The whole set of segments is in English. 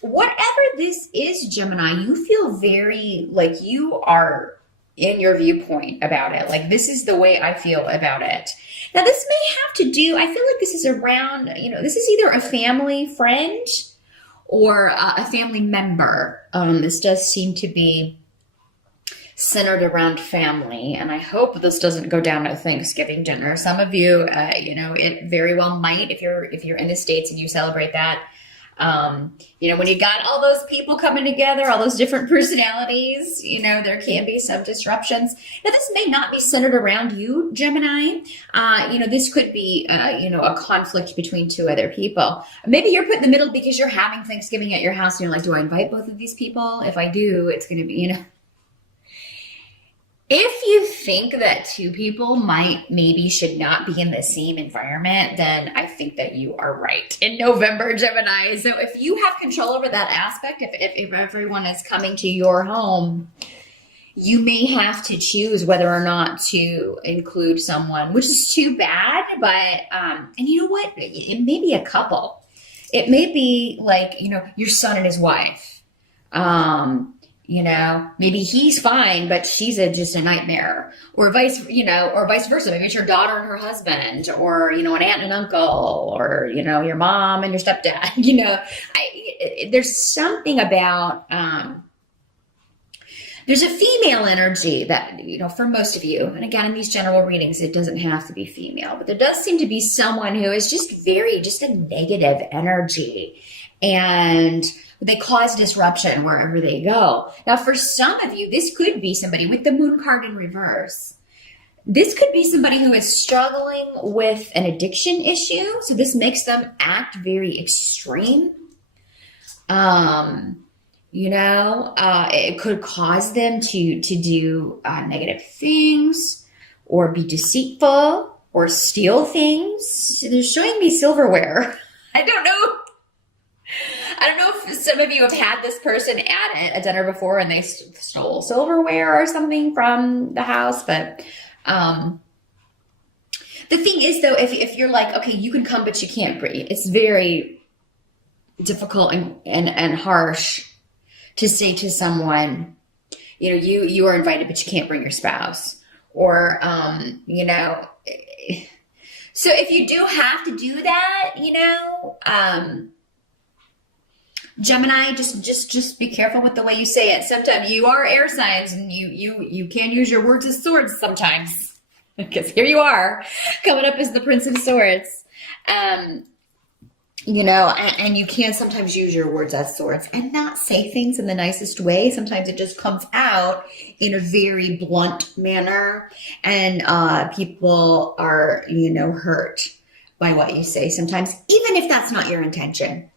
whatever this is, Gemini, you feel very like you are in your viewpoint about it. Like, this is the way I feel about it. Now, this may have to do, I feel like this is around, this is either a family friend or a family member. This does seem to be centered around family, and I hope this doesn't go down to Thanksgiving dinner. Some of you, it very well might if you're in the States and you celebrate that. When you got all those people coming together, all those different personalities, there can be some disruptions. Now, this may not be centered around you, Gemini. This could be, a conflict between two other people. Maybe you're put in the middle because you're having Thanksgiving at your house and you're like, do I invite both of these people? If I do, it's going to be, If you think that two people maybe should not be in the same environment, then I think that you are right in November, Gemini. So if you have control over that aspect, if everyone is coming to your home, you may have to choose whether or not to include someone, which is too bad. But, and you know what? It may be a couple. It may be like, your son and his wife. Maybe he's fine, but she's just a nightmare, or vice versa. Maybe it's your daughter and her husband, or, an aunt and uncle, or, your mom and your stepdad. There's something about, there's a female energy that, for most of you, and again, in these general readings, it doesn't have to be female, but there does seem to be someone who is just a negative energy, and they cause disruption wherever they go. Now, for some of you, this could be somebody with the moon card in reverse. This could be somebody who is struggling with an addiction issue. So this makes them act very extreme. It could cause them to do negative things, or be deceitful, or steal things. They're showing me silverware. I don't know if some of you have had this person at a dinner before and they stole silverware or something from the house. But the thing is, though, if you're like, okay, you can come, but you can't bring, it's very difficult and harsh to say to someone, you are invited, but you can't bring your spouse. Or, so if you do have to do that, Gemini, just be careful with the way you say it. Sometimes you are air signs, and you can use your words as swords sometimes, because here you are coming up as the Prince of Swords. And you can sometimes use your words as swords and not say things in the nicest way. Sometimes it just comes out in a very blunt manner, and people are, hurt by what you say sometimes, even if that's not your intention.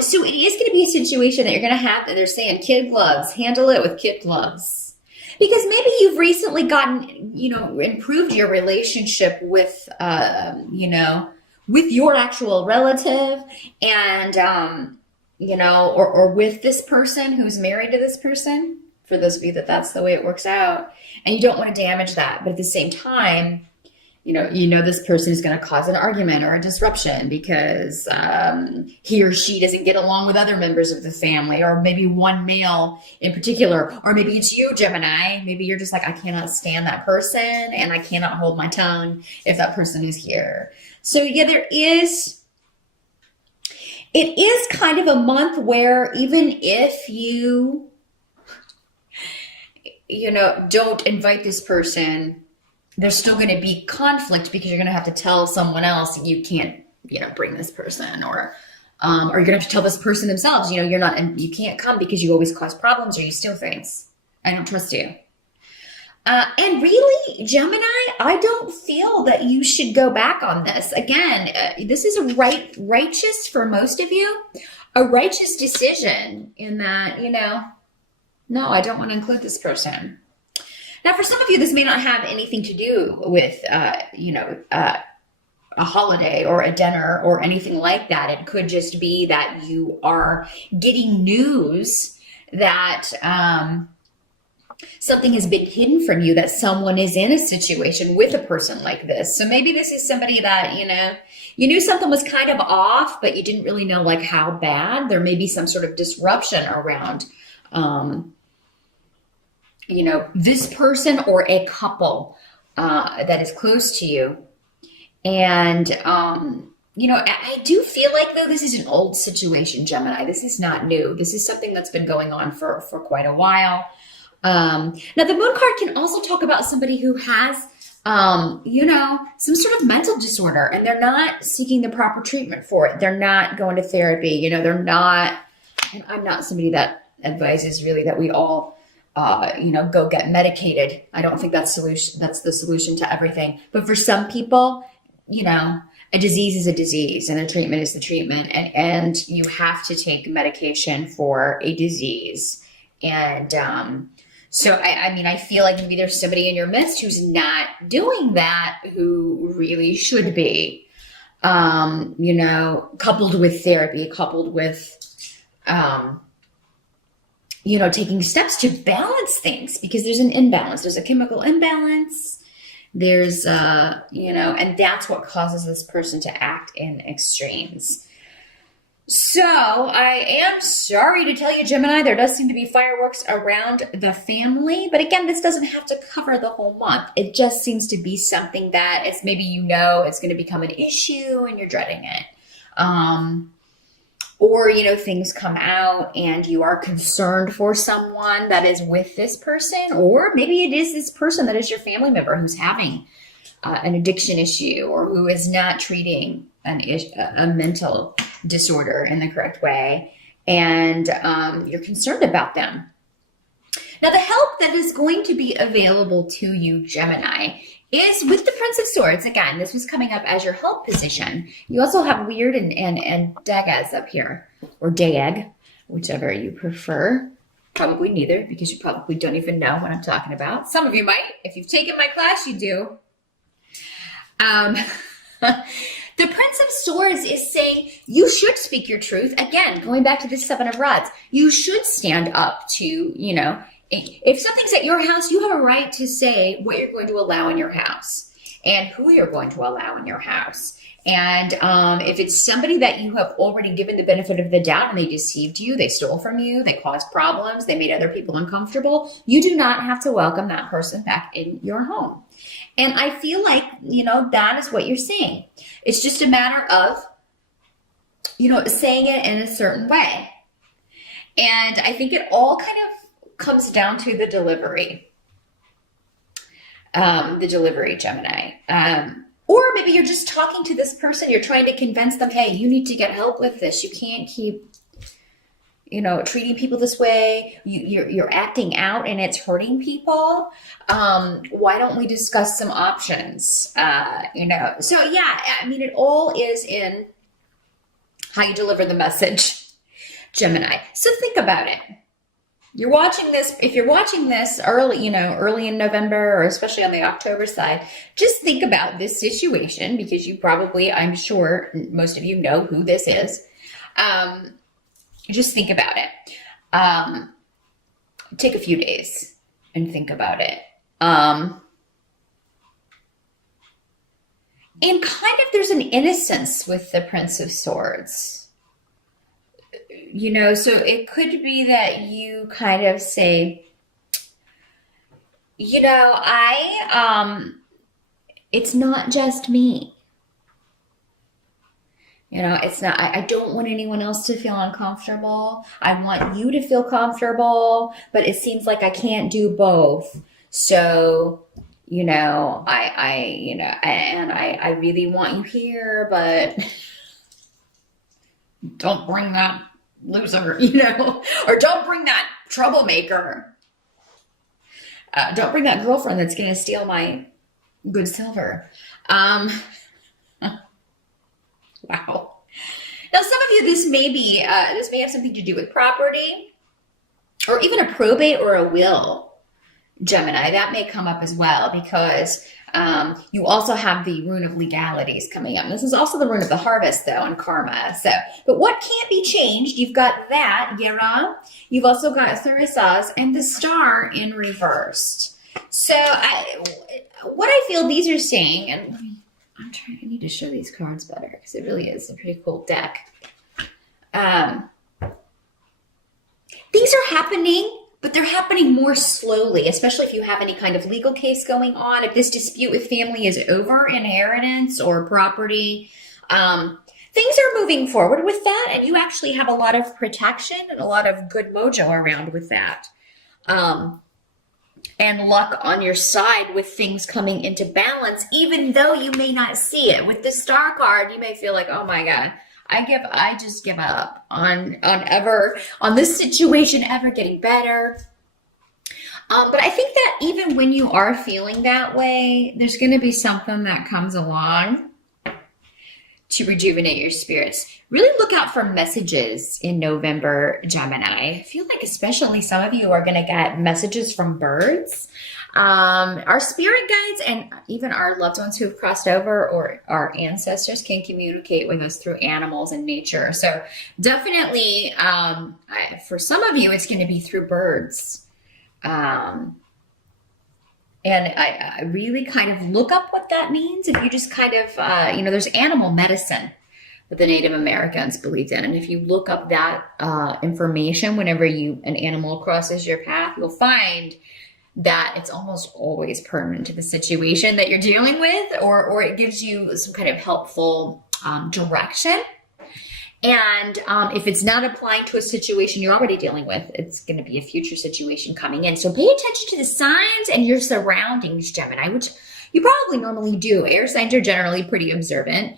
So it is going to be a situation that you're going to have that they're saying kid gloves, handle it with kid gloves. Because maybe you've recently gotten, improved your relationship with, with your actual relative, and, or with this person who's married to this person, for those of you that's the way it works out, and you don't want to damage that. But at the same time, this person is going to cause an argument or a disruption because he or she doesn't get along with other members of the family, or maybe one male in particular, or maybe it's you, Gemini. Maybe you're just like, I cannot stand that person, and I cannot hold my tongue if that person is here. So yeah, it is kind of a month where even if you, don't invite this person, there's still going to be conflict, because you're going to have to tell someone else you can't, bring this person, or you're going to have to tell this person themselves, you can't come because you always cause problems or you steal things. I don't trust you. And really, Gemini, I don't feel that you should go back on this. Again, this is a righteous for most of you, a righteous decision in that, no, I don't want to include this person. Now, for some of you, this may not have anything to do with, a holiday or a dinner or anything like that. It could just be that you are getting news that something has been hidden from you, that someone is in a situation with a person like this. So maybe this is somebody that, you knew something was kind of off, but you didn't really know like how bad. There may be some sort of disruption around, this person or a couple that is close to you. And, I do feel like, though, this is an old situation, Gemini. This is not new. This is something that's been going on for quite a while. Now, the moon card can also talk about somebody who has, some sort of mental disorder, and they're not seeking the proper treatment for it. They're not going to therapy. They're not, and I'm not somebody that advises really that we all, go get medicated. I don't think that's the solution to everything. But for some people, a disease is a disease and a treatment is the treatment. And you have to take medication for a disease. And, so, I feel like maybe there's somebody in your midst who's not doing that, who really should be, coupled with therapy, coupled with, taking steps to balance things, because there's an imbalance. There's a chemical imbalance. There's, and that's what causes this person to act in extremes. So I am sorry to tell you, Gemini, there does seem to be fireworks around the family. But again, this doesn't have to cover the whole month. It just seems to be something that is maybe it's going to become an issue and you're dreading it. Or, things come out and you are concerned for someone that is with this person. Or maybe it is this person that is your family member who's having an addiction issue, or who is not treating a mental disorder in the correct way, and you're concerned about them. Now, the help that is going to be available to you, Gemini, is with the Prince of Swords. Again, this was coming up as your help position. You also have Weird and Dagas up here, or Dag, whichever you prefer. Probably neither, because you probably don't even know what I'm talking about. Some of you might. If you've taken my class, you do. The Prince of Swords is saying you should speak your truth. Again, going back to the Seven of Rods, you should stand up to, if something's at your house, you have a right to say what you're going to allow in your house and who you're going to allow in your house. And if it's somebody that you have already given the benefit of the doubt and they deceived you, they stole from you, they caused problems, they made other people uncomfortable, you do not have to welcome that person back in your home. And I feel like, that is what you're saying. It's just a matter of, saying it in a certain way. And I think it all kind of comes down to the delivery. Gemini. Or maybe you're just talking to this person. You're trying to convince them, hey, you need to get help with this. You can't keep, treating people this way. You're acting out and it's hurting people. Why don't we discuss some options? So yeah, it all is in how you deliver the message, Gemini. So think about it. You're watching this, if you're watching this early in November, or especially on the October side, just think about this situation, because you probably, I'm sure most of you know who this is. Just think about it. Take a few days and think about it. And kind of there's an innocence with the Prince of Swords. So it could be that you kind of say, it's not just me. It's not, I don't want anyone else to feel uncomfortable. I want you to feel comfortable, but it seems like I can't do both. So, I really want you here, but don't bring that loser, or don't bring that troublemaker. Don't bring that girlfriend that's going to steal my good silver. Wow. Now, some of you, this may have something to do with property, or even a probate or a will. Gemini. That may come up as well because you also have the rune of legalities coming up. This is also the rune of the harvest, though, and karma. So, but what can't be changed? You've got that, Yera. You've also got Thurisaz and the star in reversed. So, what I feel these are saying, and I need to show these cards better because it really is a pretty cool deck. Things are happening, but they're happening more slowly, especially if you have any kind of legal case going on. If this dispute with family is over, inheritance or property, things are moving forward with that, and you actually have a lot of protection and a lot of good mojo around with that. And luck on your side with things coming into balance, even though you may not see it. With the star card, you may feel like, oh my God, I just give up on this situation ever getting better. But I think that even when you are feeling that way, there's going to be something that comes along to rejuvenate your spirits. Really look out for messages in November, Gemini. I feel like especially some of you are going to get messages from birds. Our spirit guides and even our loved ones who have crossed over or our ancestors can communicate with us through animals and nature. So definitely, for some of you, it's going to be through birds. And I really kind of look up what that means. If you just kind of, there's animal medicine that the Native Americans believed in. And if you look up that information, whenever an animal crosses your path, you'll find that it's almost always pertinent to the situation that you're dealing with, or it gives you some kind of helpful direction. And if it's not applying to a situation you're already dealing with, it's going to be a future situation coming in. So pay attention to the signs and your surroundings, Gemini, which you probably normally do. Air signs are generally pretty observant.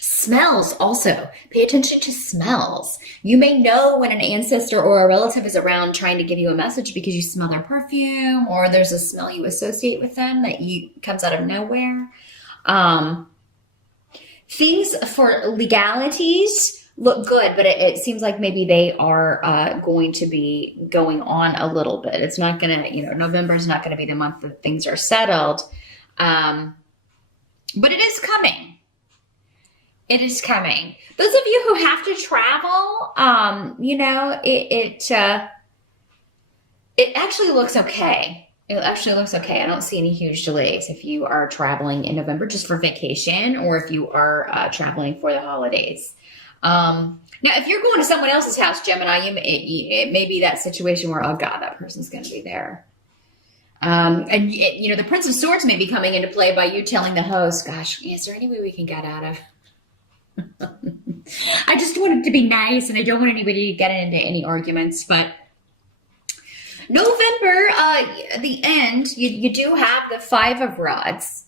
Smells also. Pay attention to smells. You may know when an ancestor or a relative is around trying to give you a message because you smell their perfume, or there's a smell you associate with them that comes out of nowhere. Things for legalities look good, but it seems like maybe they are going to be going on a little bit. It's not going to, November is not going to be the month that things are settled. But it is coming. It is coming. Those of you who have to travel, it actually looks okay. It actually looks okay. I don't see any huge delays if you are traveling in November just for vacation, or if you are traveling for the holidays. Now, if you're going to someone else's house, Gemini, it may be that situation where, oh God, that person's going to be there. And the Prince of Swords may be coming into play by you telling the host, gosh, is there any way we can get out of? I just want it to be nice, and I don't want anybody to get into any arguments, but November, the end, you do have the Five of Rods,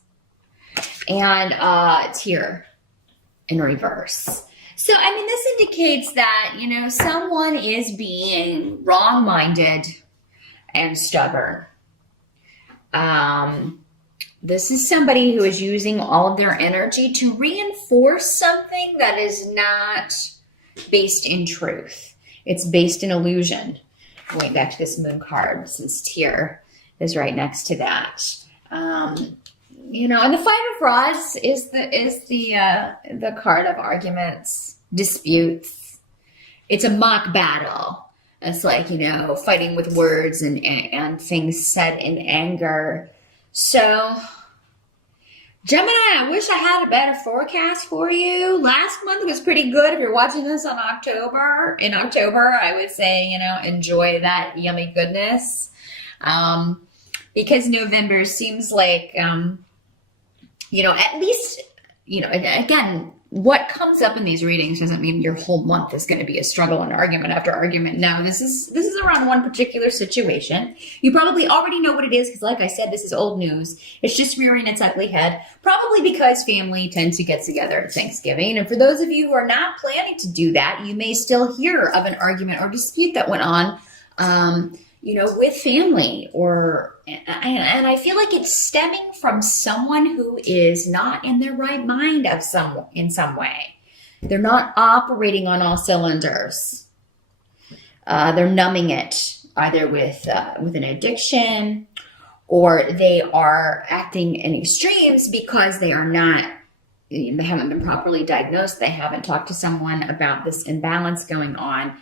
and it's here in reverse. So, this indicates that, someone is being wrong-minded and stubborn. This is somebody who is using all of their energy to reinforce something that is not based in truth. It's based in illusion. Going back to this moon card, since Tyr is right next to that. And the Five of Rods is the card of arguments, disputes. It's a mock battle. It's like, fighting with words and things said in anger. So, Gemini, I wish I had a better forecast for you. Last month was pretty good. If you're watching this in October, I would say, enjoy that yummy goodness. Because November seems like, at least, again, what comes up in these readings doesn't mean your whole month is going to be a struggle and argument after argument. No, this is around one particular situation. You probably already know what it is because, like I said, this is old news. It's just rearing its ugly head, probably because family tends to get together at Thanksgiving. And for those of you who are not planning to do that, you may still hear of an argument or dispute that went on, with family, and I feel like it's stemming from someone who is not in their right mind in some way. They're not operating on all cylinders. They're numbing it. either with an addiction, or they are acting in extremes because they haven't been properly diagnosed. They haven't talked to someone about this imbalance going on.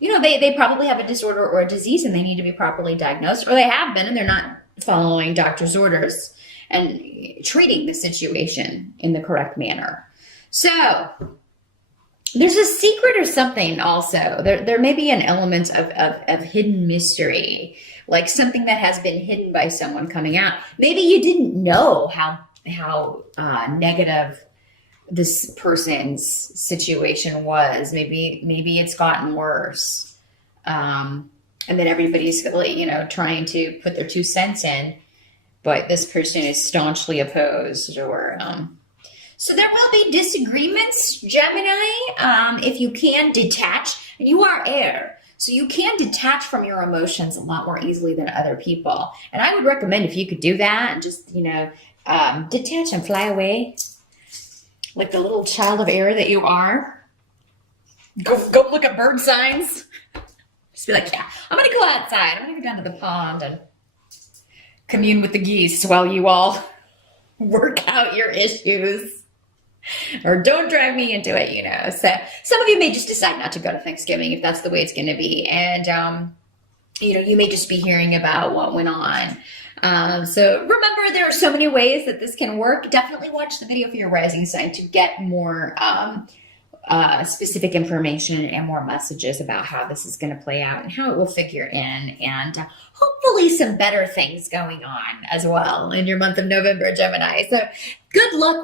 They probably have a disorder or a disease and they need to be properly diagnosed, or they have been and they're not following doctor's orders and treating the situation in the correct manner. So there's a secret or something also. There may be an element of hidden mystery, like something that has been hidden by someone coming out. Maybe you didn't know how negative this person's situation was. Maybe it's gotten worse. And then everybody's really, trying to put their 2 cents in, but this person is staunchly opposed, or, so there will be disagreements, Gemini. If you can detach, and you are air, so you can detach from your emotions a lot more easily than other people. And I would recommend if you could do that, and just, detach and fly away like the little child of air that you are. Go look at bird signs. Just be like, yeah, I'm going to go outside. I'm going to go down to the pond and commune with the geese while you all work out your issues. Or don't drag me into it, So some of you may just decide not to go to Thanksgiving if that's the way it's going to be. And, you may just be hearing about what went on. So remember, there are so many ways that this can work. Definitely watch the video for your rising sign to get more specific information and more messages about how this is going to play out and how it will figure in, and hopefully some better things going on as well in your month of November, Gemini. So good luck.